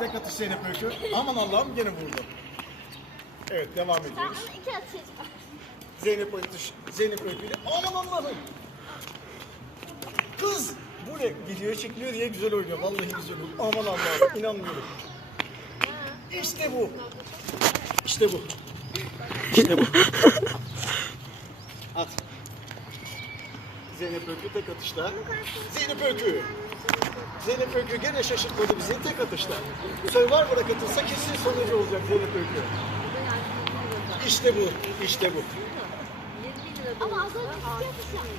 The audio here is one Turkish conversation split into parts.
Tek atış Zeynep Öykü. Aman Allah'ım gene vurdu. Evet devam ediyoruz. ama iki atış. Zeynep atış. Zeynep Öykü ile. Aman Allah'ım. Kız. Bu ne? Video çekiliyor diye güzel oynuyor. Vallahi güzel oynuyor. Aman Allah'ım. İnanmıyorum. İşte bu. İşte bu. İşte bu. At. Zeynep Öykü tek atışta. Zeynep Öykü. Zeynep Öykü gene şaşırtmadı bizi tek atışta. Survivor'a katılsa kesin sonucu olacak Zeynep Öykü. İşte bu. İşte bu. Ama az önce yapmış.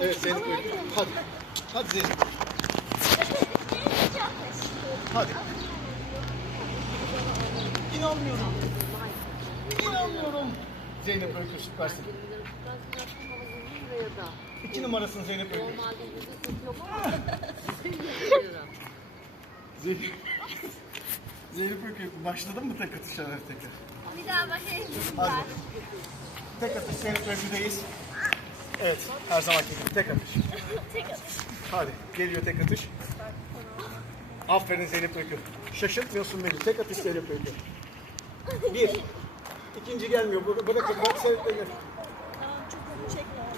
Evet Zeynep yapmadım. Hadi. Hadi Zeynep. Hadi. İnanmıyorum. İnanmıyorum. Zeynep Öykü süpersin. İki numarasın Zeynep Öykü. Zeynep, Zeynep Öykü başladın mı tek atışa tekrar? Bir daha bakayım. Hadi. Tek atış Zeynep Öykü'deyiz. Evet her zamanki gibi tek atış. Tek atış. Hadi geliyor tek atış. Aferin Zeynep Öykü. Şaşırtmıyorsun beni. Tek atış Zeynep Öykü. Bir. İkinci gelmiyor. Bırak- Bırakın. Bak seyretmeyin. Tamam çok çekme onu.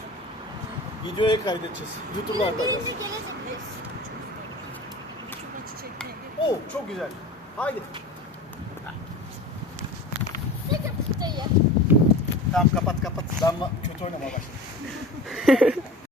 Videoya kaydedeceğiz. YouTube'a atacağız. Oo çok güzel. Haydi. Tamam kapat kapat. Ben ma- kötü oynamaya başladım.